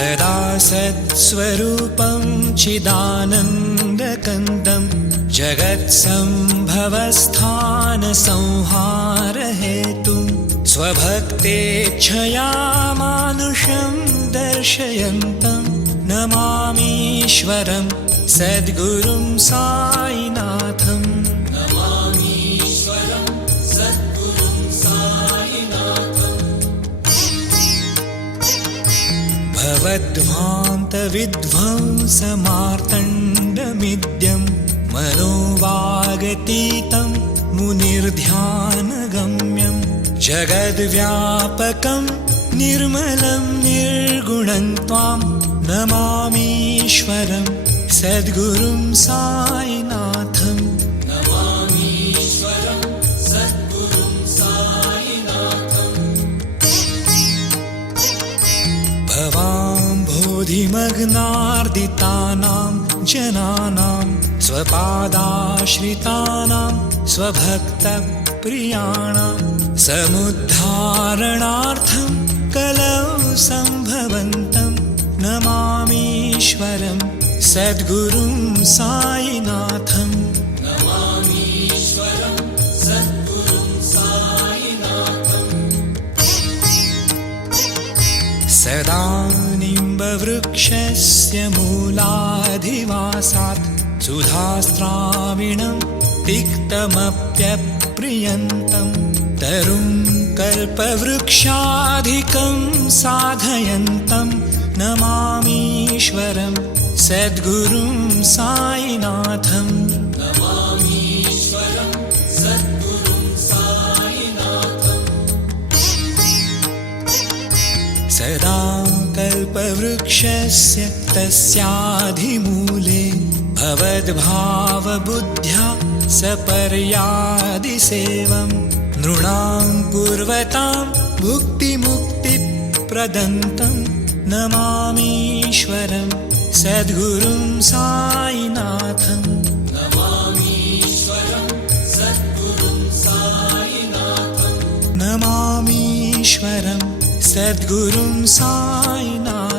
सदा सत्स्वरूपं चिदानन्दकन्दं जगत्सम्भवस्थानसंहारहेतुं स्वभक्तेच्छया मानुषं दर्शयन्तं नमामीश्वरं सद्गुरुं साईनाथम्। भवद्ध्वान्तविध्वंसमार्तण्डमिद्यं मनोवागतीतं मुनिर्ध्यानगम्यं जगद्व्यापकं निर्मलं निर्गुणं त्वां नमामीश्वरं सद्गुरुं साईनाथम्। भवाम्भोधिमग्नार्दितानां जनानां स्वपादाश्रितानां स्वभक्तप्रियाणां समुद्धारणार्थं कलौ सम्भवन्तं नमामीश्वरं सद्गुरुं साईनाथम्। सदा निम्बवृक्षस्य मूलाधिवासात् सुधास्त्राविणं तिक्तमप्यप्रियन्तं तरुं कल्पवृक्षाधिकं साधयन्तं नमामीश्वरं सद्गुरुं साईनाथम्। सदा कल्पवृक्षस्य तस्याधिमूले भवद्भावबुद्ध्या सपर्यादिसेवं नृणां कुर्वतां भुक्तिमुक्तिप्रदन्तं नमामीश्वरं सद्गुरुं साईनाथम्। नमामीश्वरं सद्गुरुं साईनाथम्।